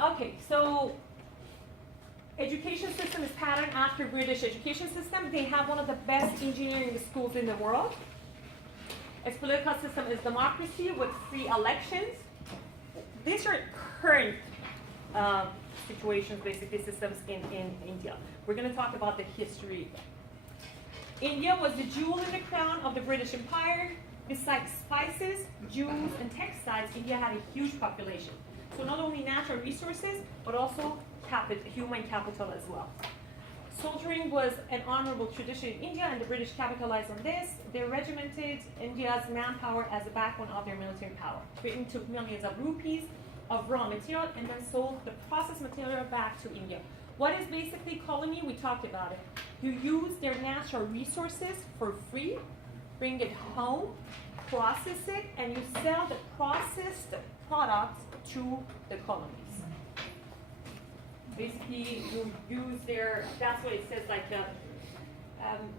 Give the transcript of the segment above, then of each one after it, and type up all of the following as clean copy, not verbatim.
Okay, so education system is patterned after British education system. They have one of the best engineering schools in the world. Its political system is democracy with free elections. These are current situations, basically systems in India. We're going to talk about the history. India was the jewel in the crown of the British Empire. Besides spices, jewels, and textiles, India had a huge population. So not only natural resources, but also human capital as well. Soldiering was an honorable tradition in India, and the British capitalized on this. They regimented India's manpower as the backbone of their military power. Britain took millions of rupees of raw material and then sold the processed material back to India. What is basically colony? We talked about it. You use their natural resources for free, bring it home, process it, and you sell the processed products to the colonies. Basically, you use that's what it says, like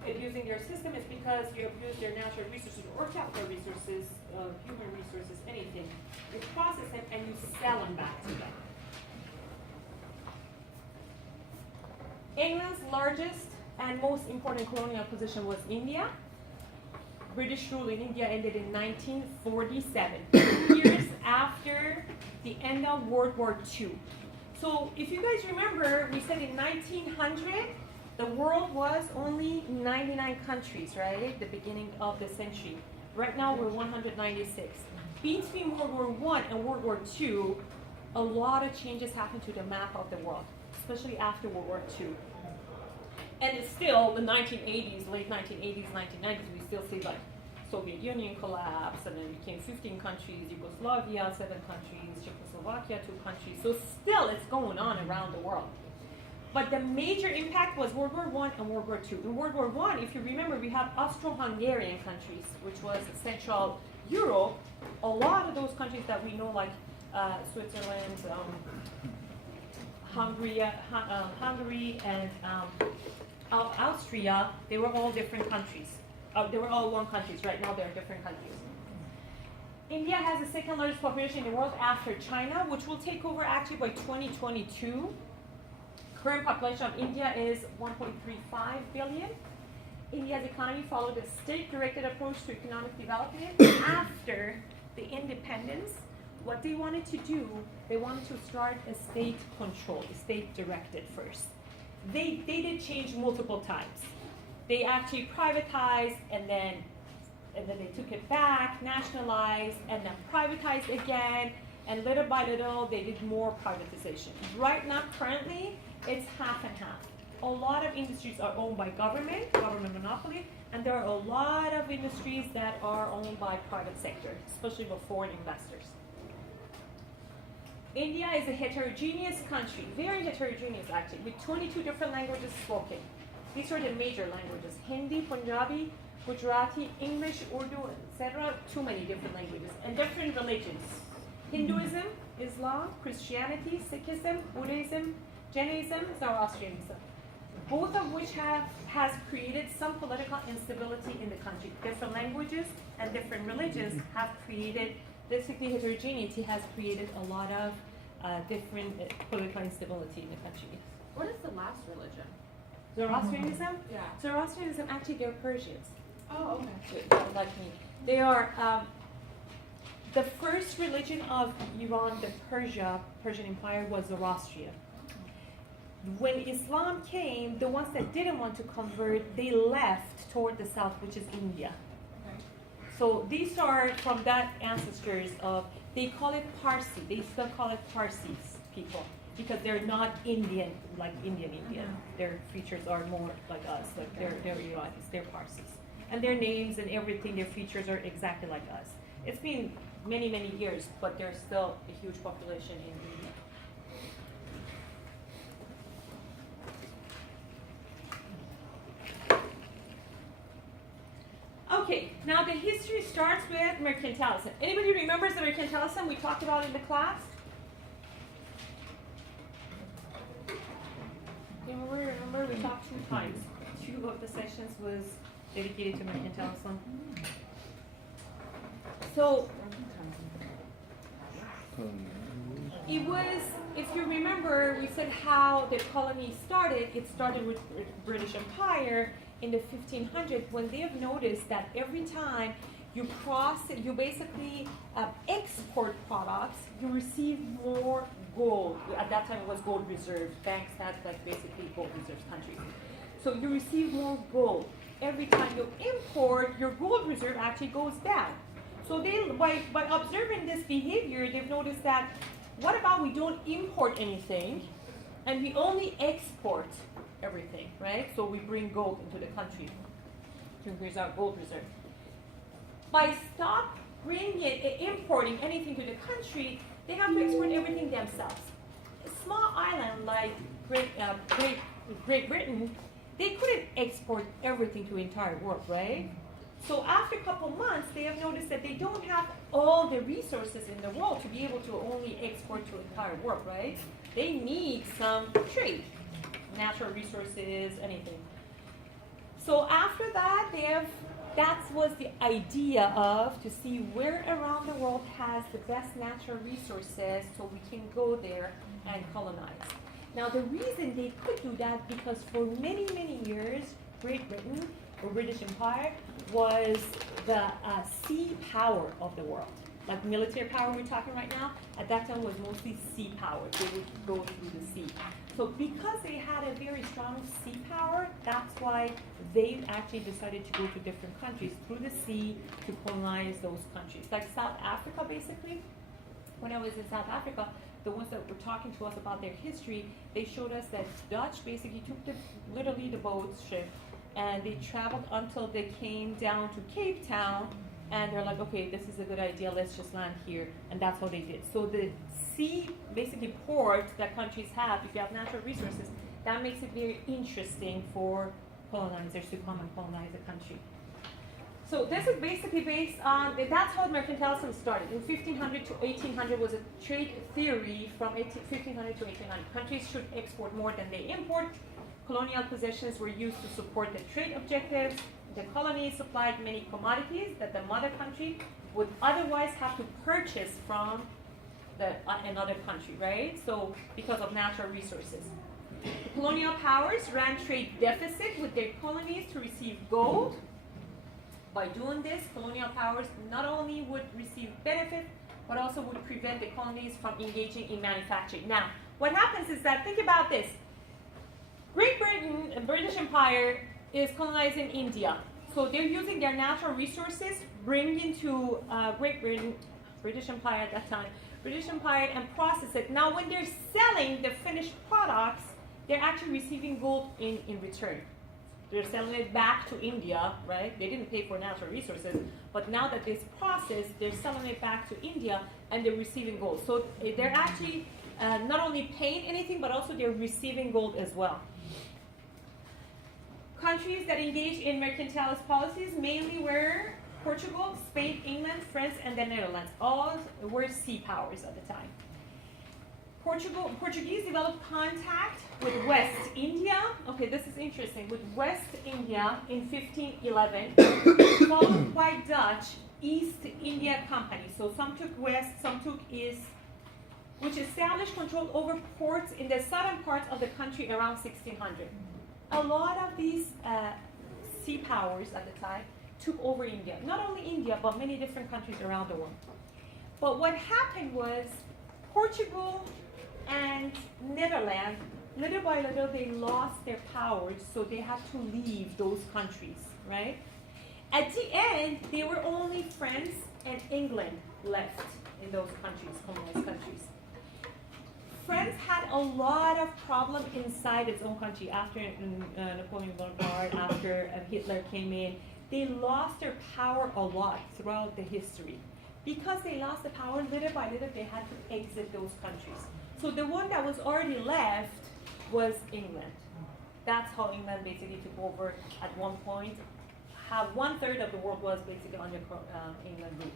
abusing their system is because you abuse their natural resources or capital resources, human resources, anything. You process them and you sell them back to them. England's largest and most important colonial position was India. British rule in India ended in 1947, 2 years after the end of World War II. So if you guys remember, we said in 1900, the world was only 99 countries, right? At the beginning of the century. Right now, we're 196. Between World War I and World War II, a lot of changes happened to the map of the world, especially after World War II. And it's still the 1980s, late 1980s, 1990s, we still see like Soviet Union collapse, and then it became 15 countries, Yugoslavia, 7 countries, Czechoslovakia, 2 countries. So still it's going on around the world. But the major impact was World War I and World War II. In World War I, if you remember, we had Austro-Hungarian countries, which was Central Europe. A lot of those countries that we know, like Switzerland, Hungary, and Austria, they were all different countries. They were all one countries. Right now, they're different countries. India has the second largest population in the world after China, which will take over actually by 2022. Current population of India is 1.35 billion. India's economy followed a state-directed approach to economic development. After the independence, what they wanted to do, they wanted to start a state control, state-directed first. They did change multiple times. They actually privatized, and then they took it back, nationalized, and then privatized again, and little by little, they did more privatization. Right now, currently, it's half and half. A lot of industries are owned by government monopoly, and there are a lot of industries that are owned by private sector, especially by foreign investors. India is a heterogeneous country, very heterogeneous actually, with 22 different languages spoken. These are the major languages: Hindi, Punjabi, Gujarati, English, Urdu, etc. Too many different languages, and different religions. Hinduism, Islam, Christianity, Sikhism, Buddhism, Jainism, Zoroastrianism. Both of which has created some political instability in the country. Different languages and different religions have created, basically heterogeneity has created a lot of different political instability in the country. What is the last religion? Zoroastrianism? Yeah. Zoroastrianism, actually they're Persians. Oh, okay. Like me. They are the first religion of Iran, the Persian Empire, was Zoroastrian. When Islam came, the ones that didn't want to convert, they left toward the south, which is India. Okay. So these are from that ancestors of, they call it Parsi. They still call it Parsis people because they're not Indian, like Indian. Their features are more like us, like they're Iranis, they're Parsis. And their names and everything, their features are exactly like us. It's been many, many years, but there's still a huge population in India. Okay, now the history starts with mercantilism. Anybody remembers the mercantilism we talked about in the class? Remember we talked 2 times. 2 of the sessions was dedicated to mercantilism. So, It was, if you remember, we said how the colony started. It started with British Empire in the 1500s when they have noticed that every time you you basically export products, you receive more gold. At that time it was gold reserves. Banks had like basically gold reserves countries. So you receive more gold. Every time you import, your gold reserve actually goes down. So they, by observing this behavior, they've noticed that, what about we don't import anything and we only export everything, right? So we bring gold into the country to increase our gold reserve. By stop importing anything to the country, they have to export everything themselves. A small island like Great Britain, they couldn't export everything to the entire world, right? So after a couple months, they have noticed that they don't have all the resources in the world to be able to only export to the entire world, right? They need some trade, natural resources, anything. So after that, that was the idea of to see where around the world has the best natural resources so we can go there and colonize. Now the reason they could do that because for many, many years, Great Britain or British Empire was the sea power of the world. Like military power we're talking right now, at that time was mostly sea power. They would go through the sea. So because they had a very strong sea power, that's why they actually decided to go to different countries through the sea to colonize those countries. Like South Africa, basically. When I was in South Africa, the ones that were talking to us about their history, they showed us that Dutch basically took literally the boat ship and they traveled until they came down to Cape Town, and they're like, okay, this is a good idea, let's just land here, and that's what they did. So the sea, basically port that countries have, if you have natural resources, that makes it very interesting for colonizers to come and colonize a country. So this is basically based on, that's how mercantilism started. In 1500 to 1800 was a trade theory from 1500 to 1800. Countries should export more than they import. Colonial possessions were used to support the trade objectives. The colonies supplied many commodities that the mother country would otherwise have to purchase from another country, right? So because of natural resources. The colonial powers ran trade deficit with their colonies to receive gold. By doing this, colonial powers not only would receive benefit, but also would prevent the colonies from engaging in manufacturing. Now, what happens is that, think about this. Great Britain, the British Empire, is colonizing India. So they're using their natural resources, bringing to Great Britain, British Empire at that time, British Empire, and process it. Now, when they're selling the finished products, they're actually receiving gold in return. They're selling it back to India, right? They didn't pay for natural resources, but now that it's processed, they're selling it back to India, and they're receiving gold. So they're actually not only paying anything, but also they're receiving gold as well. Countries that engaged in mercantilist policies mainly were Portugal, Spain, England, France, and the Netherlands. All were sea powers at the time. Portuguese developed contact with West India. Okay, this is interesting. With West India in 1511, followed by Dutch East India Company. So some took west, some took east, which established control over ports in the southern parts of the country around 1600. A lot of these sea powers at the time took over India. Not only India, but many different countries around the world. But what happened was Portugal and Netherlands, little by little, they lost their powers, so they had to leave those countries, right? At the end, there were only France and England left in those countries, colonized countries. France had a lot of problems inside its own country after Napoleon Bonaparte, after Hitler came in. They lost their power a lot throughout the history. Because they lost the power, little by little, they had to exit those countries. So the one that was already left was England. That's how England basically took over at one point. Have 1/3 of the world was basically under England rule.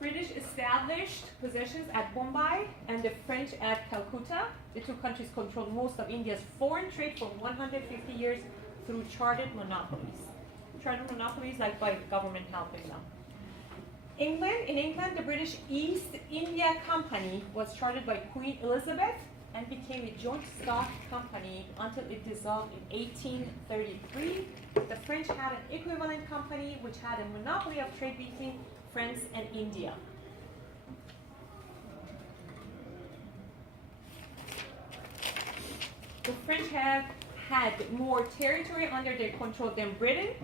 British established possessions at Bombay and the French at Calcutta. The two countries controlled most of India's foreign trade for 150 years through chartered monopolies. charter monopolies, like by government helping them. In England, the British East India Company was chartered by Queen Elizabeth and became a joint stock company until it dissolved in 1833. The French had an equivalent company which had a monopoly of trade between France and India. The French have had more territory under their control than Britain.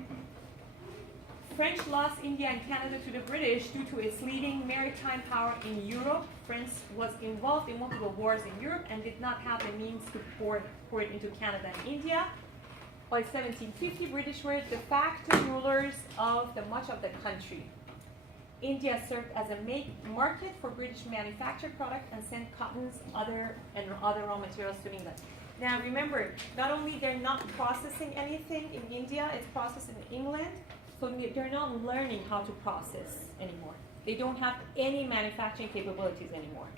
French lost India and Canada to the British due to its leading maritime power in Europe. France was involved in multiple wars in Europe and did not have the means to pour it into Canada and India. By 1750, British were de facto rulers of much of the country. India served as a market for British manufactured products and sent cottons other raw materials to England. Now remember, not only they're not processing anything in India, it's processed in England, so they're not learning how to process anymore. They don't have any manufacturing capabilities anymore.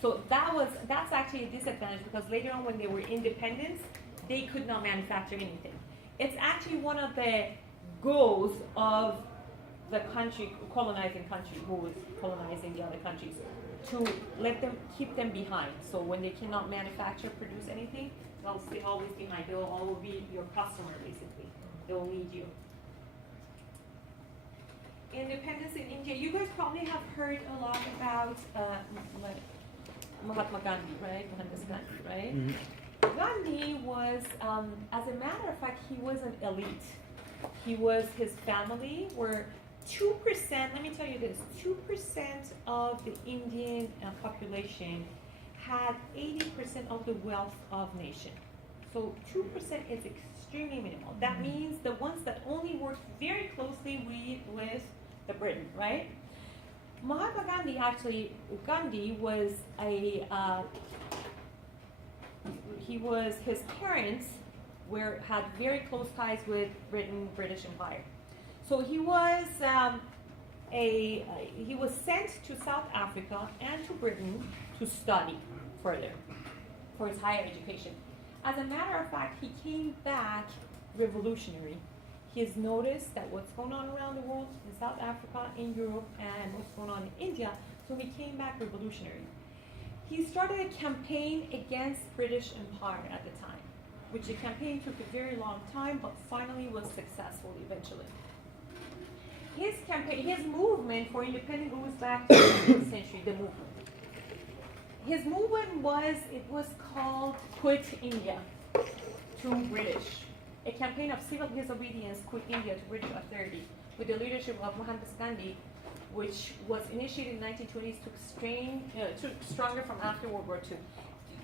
So that's actually a disadvantage, because later on when they were independent, they could not manufacture anything. It's actually one of the goals of the country, colonizing country, who was colonizing the other countries, to keep them behind. So when they cannot manufacture, produce anything, they'll stay always behind. They'll always be your customer, basically. They'll need you. Independence in India. You guys probably have heard a lot about Mahatma Gandhi, right? Mohandas Gandhi, right? Mm-hmm. Gandhi was, as a matter of fact, he was an elite. His family were 2%, let me tell you this, 2% of the Indian population had 80% of the wealth of nation. So 2% is extremely minimal. That means the ones that only worked very closely with the Britain, right? Mahatma Gandhi Gandhi was his parents had very close ties with British Empire. So he was sent to South Africa and to Britain to study further for his higher education. As a matter of fact, he came back revolutionary. He's noticed that what's going on around the world in South Africa, in Europe, and what's going on in India, so he came back revolutionary. He started a campaign against British Empire at the time, which the campaign took a very long time, but finally was successful eventually. His movement for independence goes back to the 18th century, the movement. His movement was called Quit India to British. A campaign of civil disobedience, Quit India to British authority, with the leadership of Mohandas Gandhi, which was initiated in the 1920s, took stronger from after World War II.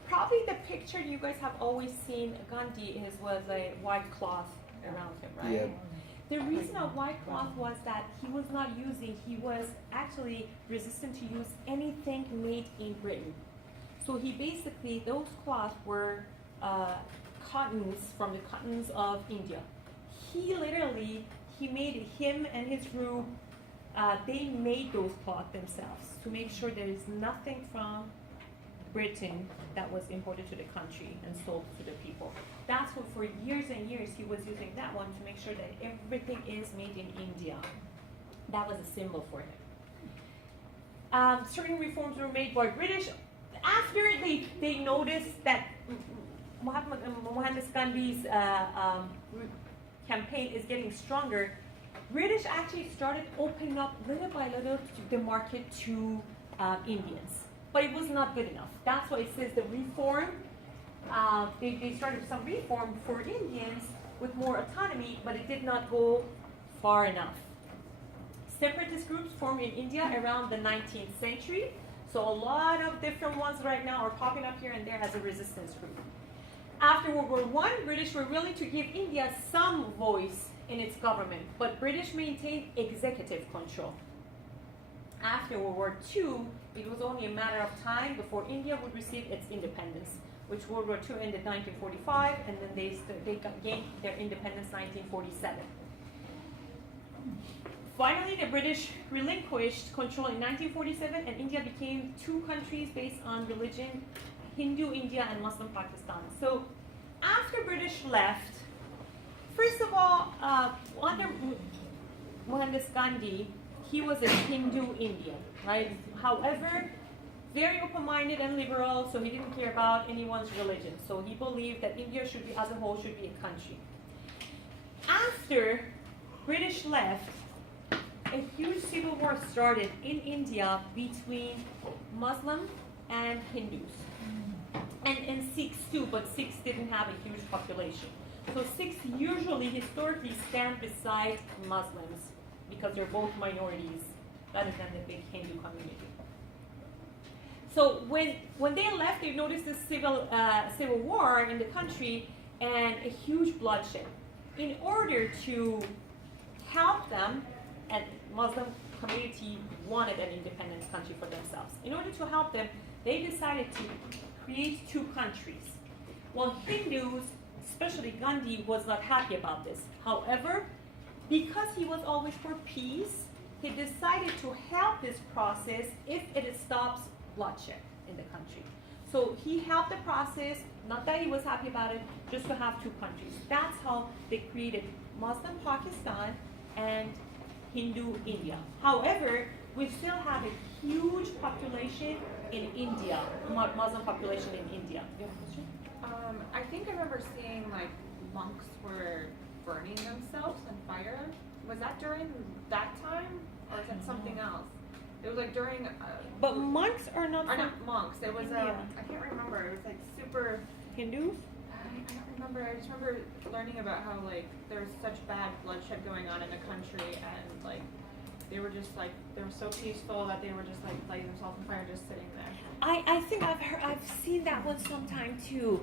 Probably the picture you guys have always seen Gandhi was a white cloth around him, right? Yeah. The reason of white cloth was that he was actually resistant to use anything made in Britain. So those cloths were cottons from the cottons of India. Him and his group, they made those cloths themselves to make sure there is nothing from Britain that was imported to the country and sold to the people. That's what for years and years he was using that one to make sure that everything is made in India. That was a symbol for him. Certain reforms were made by British. After they noticed that Mohandas Gandhi's campaign is getting stronger, British actually started opening up little by little the market to Indians. But it was not good enough. That's why it says the reform, they started some reform for Indians with more autonomy, but it did not go far enough. Separatist groups formed in India around the 19th century. So a lot of different ones right now are popping up here and there as a resistance group. After World War I, British were willing to give India some voice in its government, but British maintained executive control. After World War II, it was only a matter of time before India would receive its independence, which World War II ended 1945, and then they gained their independence 1947. Finally, the British relinquished control in 1947, and India became two countries based on religion, Hindu India and Muslim Pakistan. So after British left, First of all, under Mohandas Gandhi, he was a Hindu Indian, right? However, very open-minded and liberal, so he didn't care about anyone's religion. So he believed that India should be, as a whole, should be a country. After British left, a huge civil war started in India between Muslim and Hindus. And Sikhs too, but Sikhs didn't have a huge population. So Sikhs usually, historically, stand beside Muslims because they're both minorities rather than the big Hindu community. So when they left, they noticed a civil war in the country and a huge bloodshed. In order to help them, and Muslim community wanted an independent country for themselves. In order to help them, they decided to create two countries. Well, Hindus, especially Gandhi, was not happy about this. However, because he was always for peace, he decided to help this process if it stops bloodshed in the country. So he helped the process, not that he was happy about it, just to have two countries. That's how they created Muslim Pakistan and Hindu India. However, we still have a huge population in India, Muslim population in India. You have a question? I think I remember seeing like monks were burning themselves in fire. Was that during that time, or is that something else? It was like during. But monks are not. Are not monks. It was India. I can't remember. It was like super. Hindus? I don't remember. I just remember learning about how like there was such bad bloodshed going on in the country, and like they were just like they were so peaceful that they were just like lighting themselves on fire, just sitting there. I think I've seen that one sometime too.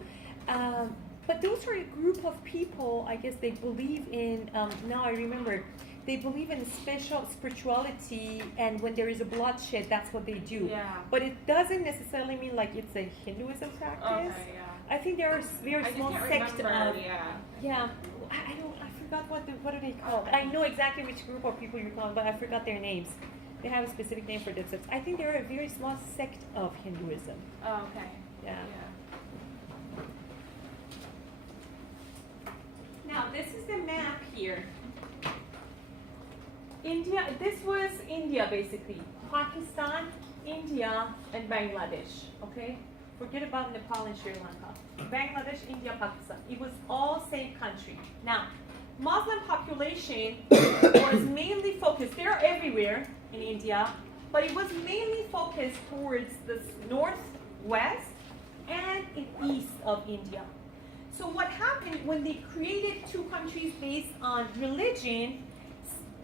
But those are a group of people, I guess they believe in, now I remember, they believe in special spirituality, and when there is a bloodshed, that's what they do. Yeah. But it doesn't necessarily mean like it's a Hinduism practice. Okay, yeah. I think there are very small sect of, yeah. I forgot what are they called. I know exactly which group of people you're calling, but I forgot their names. They have a specific name for themselves. I think they're a very small sect of Hinduism. Oh, okay. Yeah. Now, this is the map here. India, this was India basically. Pakistan, India, and Bangladesh, okay? Forget about Nepal and Sri Lanka. Bangladesh, India, Pakistan. It was all same country. Now, Muslim population was mainly focused, they're everywhere in India, but it was mainly focused towards the northwest and east of India. So what happened when they created two countries based on religion,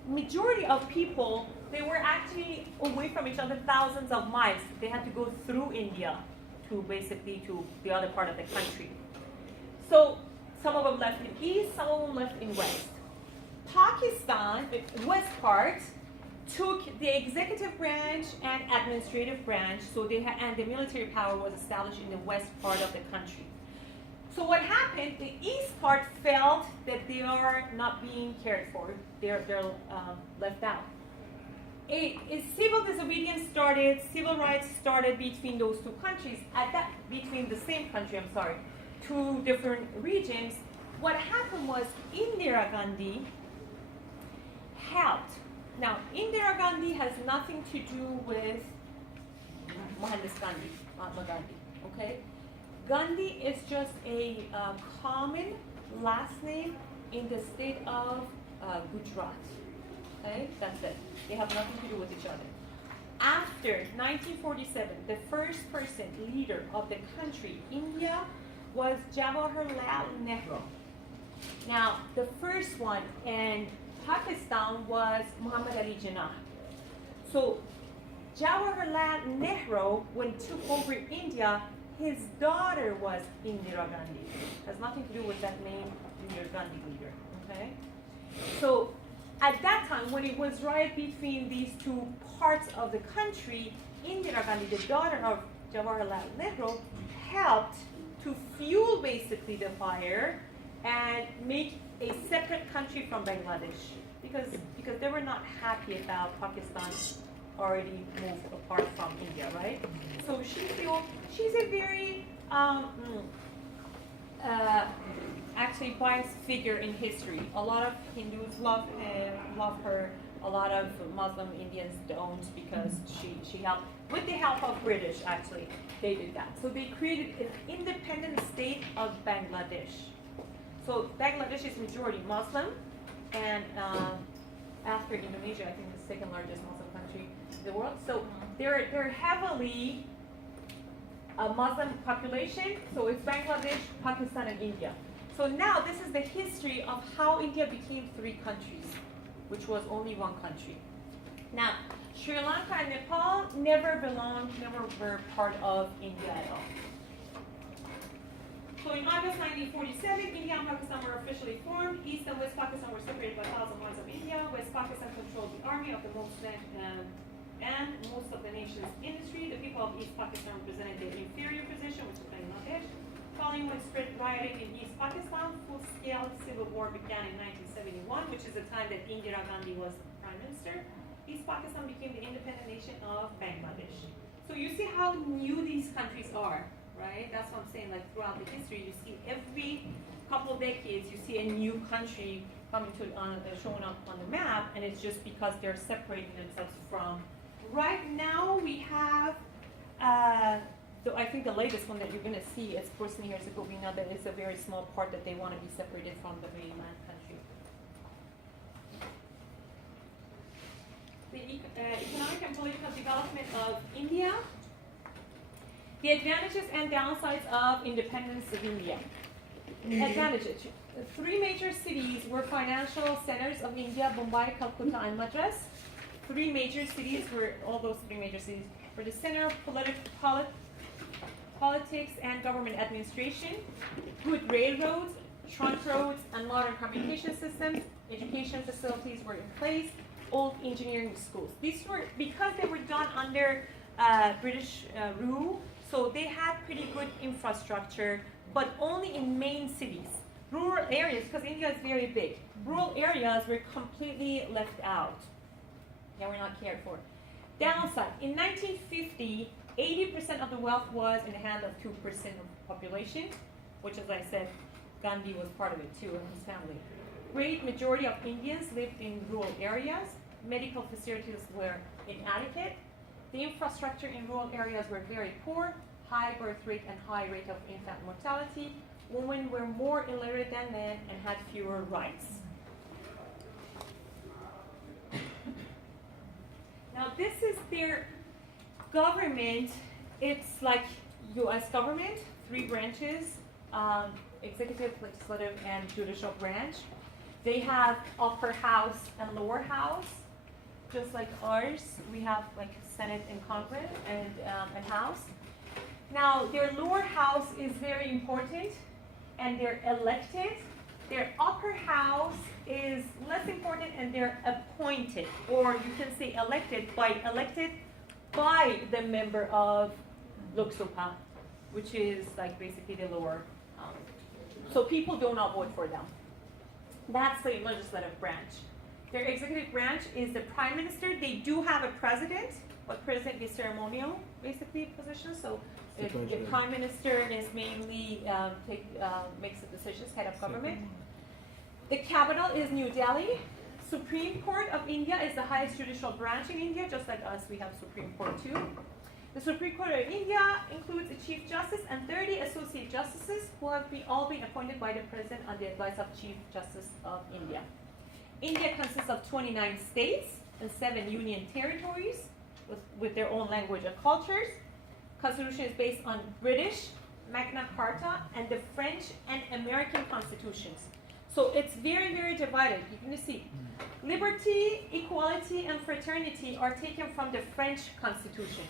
majority of people, they were actually away from each other thousands of miles. They had to go through India to basically to the other part of the country. So some of them left in east, some of them left in west. Pakistan, the west part, took the executive branch and administrative branch, so they and the military power was established in the west part of the country. So what happened, the east part felt that they are not being cared for, they're left out. A civil disobedience started, civil rights started between those two countries, between the same country, two different regions. What happened was Indira Gandhi helped. Now, Indira Gandhi has nothing to do with Mohandas Gandhi, Mahatma Gandhi, okay? Gandhi is just a common last name in the state of Gujarat, okay? That's it. They have nothing to do with each other. After 1947, the first person, leader of the country, India, was Jawaharlal Nehru. Now, the first one in Pakistan was Muhammad Ali Jinnah. So, Jawaharlal Nehru, when he took over India, his daughter was Indira Gandhi. Has nothing to do with that name, Indira Gandhi leader, okay? So, at that time, when it was right between these two parts of the country, Indira Gandhi, the daughter of Jawaharlal Nehru, helped to fuel basically the fire and make a separate country from Bangladesh because they were not happy about Pakistan already moved apart from India, right? So she's a very actually biased figure in history. A lot of Hindus love her. A lot of Muslim Indians don't because she helped, with the help of British actually, they did that. So they created an independent state of Bangladesh. So Bangladesh is majority Muslim, and after Indonesia, I think the second largest Muslim country in the world. So they're heavily a Muslim population. So it's Bangladesh, Pakistan, and India. So now this is the history of how India became 3 countries, which was only 1 country. Now, Sri Lanka and Nepal never were part of India at all. So in August 1947, India and Pakistan were officially formed. East and West Pakistan were separated by 1,000 miles of India. West Pakistan controlled the army of the Muslim and most of the nation's industry. The people of East Pakistan represented the inferior position, which is Bangladesh. Following widespread rioting in East Pakistan, full-scale civil war began in 1971, which is the time that Indira Gandhi was prime minister. East Pakistan became the independent nation of Bangladesh. So you see how new these countries are, right? That's what I'm saying. Like throughout the history, you see every couple of decades, you see a new country coming to showing up on the map, and it's just because they're separating themselves from. Right now, we have. I think the latest one that you're going to see is Bosnia and Herzegovina. That is a very small part that they want to be separated from the mainland country. The economic and political development of India. The advantages and downsides of independence of India. Advantages. 3 major cities were financial centers of India: Mumbai, Calcutta, and Madras. 3 major cities were, all those 3 major cities were the center of politics and government administration. Good railroads, trunk roads, and modern communication systems. Education facilities were in place. Old engineering schools. These were, because they were done under British rule, so they had pretty good infrastructure, but only in main cities. Rural areas, because India is very big, rural areas were completely left out. They were not cared for. Downside, in 1950, 80% of the wealth was in the hand of 2% of the population, which, as I said, Gandhi was part of it too, and his family. Great majority of Indians lived in rural areas. Medical facilities were inadequate. The infrastructure in rural areas were very poor, high birth rate and high rate of infant mortality. Women were more illiterate than men and had fewer rights. Now this is their government. It's like US government, 3 branches, executive, legislative, and judicial branch. They have upper house and lower house, just like ours. We have like Senate and Congress and House. Now their lower house is very important, and they're elected. Their upper house is less important, and they're appointed, or you can say elected by the member of Lok Sabha, which is like basically the lower. So people do not vote for them. That's the legislative branch. Their executive branch is the prime minister. They do have a president, but president is ceremonial, basically, position. So the prime minister is mainly makes the decisions, head of government. The capital is New Delhi. Supreme Court of India is the highest judicial branch in India, just like us, we have Supreme Court too. The Supreme Court of India includes a Chief Justice and 30 Associate Justices who have all been appointed by the President on the advice of Chief Justice of India. India consists of 29 states and 7 union territories with their own language and cultures. Constitution is based on British, Magna Carta, and the French and American constitutions. So it's very, very divided. You can see liberty, equality, and fraternity are taken from the French Constitution.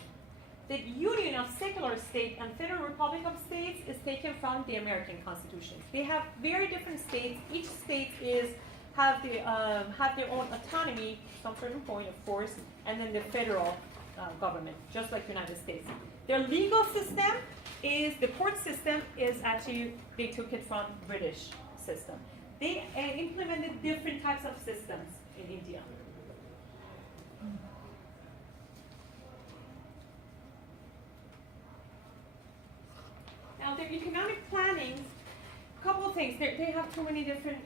The union of secular state and federal republic of states is taken from the American Constitution. They have very different states. Each state have their own autonomy, some certain point, of course, and then the federal government, just like the United States. Their legal system the court system is actually, they took it from British system. They implemented different types of systems in India. Now, their economic planning, a couple of things. They have too many different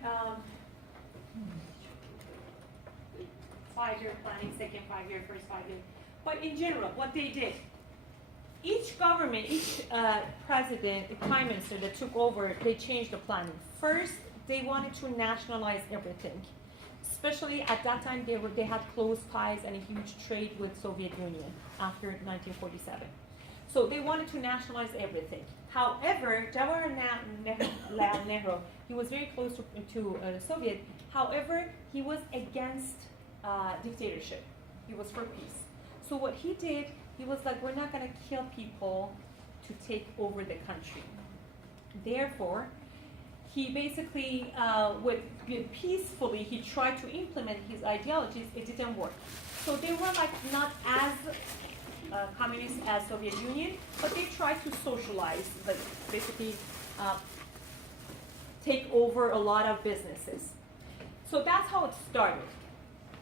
5-year planning, second 5-year, first 5-year. But in general, what they did, each government, each president, prime minister that took over, they changed the planning. First, they wanted to nationalize everything. Especially at that time, they had close ties and a huge trade with Soviet Union after 1947. So they wanted to nationalize everything. However, Jawaharlal Nehru, he was very close to Soviet. However, he was against dictatorship. He was for peace. So what he did, he was like, we're not going to kill people to take over the country. Therefore, he basically, peacefully, he tried to implement his ideologies. It didn't work. So they were like not as communist as Soviet Union, but they tried to socialize, like basically take over a lot of businesses. So that's how it started.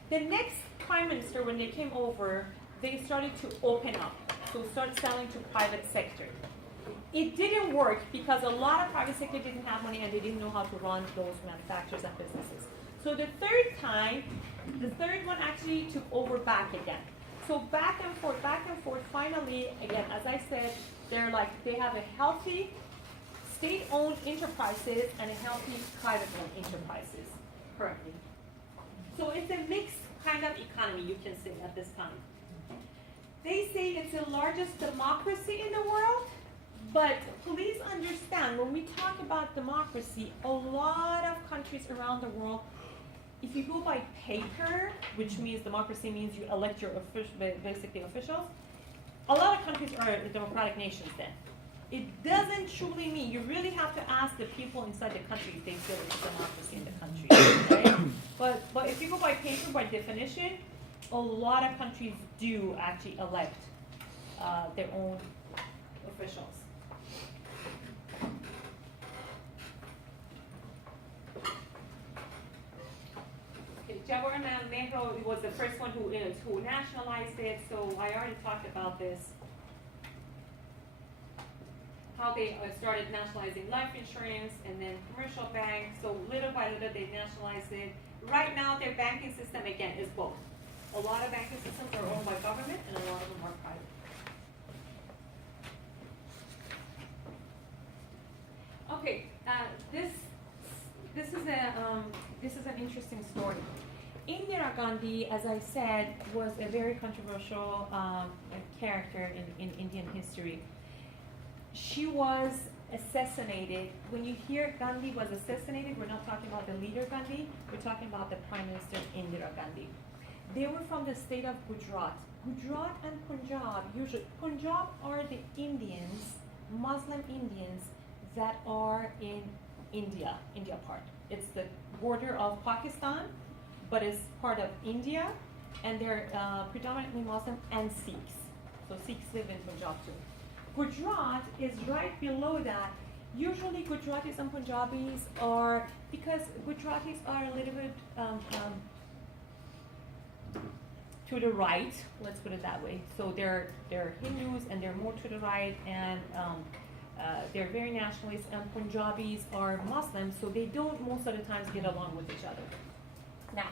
The next prime minister, when they came over, they started to open up, so start selling to private sector. It didn't work because a lot of private sector didn't have money and they didn't know how to run those manufacturers and businesses. So the third one actually took over back again. So back and forth, finally, again, as I said, they have a healthy state-owned enterprises and a healthy private-owned enterprises currently. So it's a mixed kind of economy, you can say, at this time. They say it's the largest democracy in the world, but please understand, when we talk about democracy, a lot of countries around the world, if you go by paper, which means democracy means you elect your basically officials, a lot of countries are democratic nations then. It doesn't truly mean, you really have to ask the people inside the country if they feel it's democracy in the country, right? But if you go by paper, by definition, a lot of countries do actually elect their own officials. Jawaharlal Nehru was the first one who nationalized it, so I already talked about this. How they started nationalizing life insurance and then commercial banks, so little by little they nationalized it. Right now their banking system, again, is both. A lot of banking systems are owned by government and a lot of them are private. Okay, this is an interesting story. Indira Gandhi, as I said, was a very controversial character in Indian history. She was assassinated. When you hear Gandhi was assassinated, we're not talking about the leader Gandhi, we're talking about the Prime Minister Indira Gandhi. They were from the state of Gujarat. Gujarat and Punjab, usually, Punjab are the Indians, Muslim Indians that are in India part. It's the border of Pakistan, but it's part of India, and they're predominantly Muslim and Sikhs. So Sikhs live in Punjab too. Gujarat is right below that. Usually Gujaratis and Punjabis are, because Gujaratis are a little bit to the right, let's put it that way. So they're Hindus and they're more to the right, and they're very nationalist, and Punjabis are Muslims, so they don't most of the times get along with each other. Now,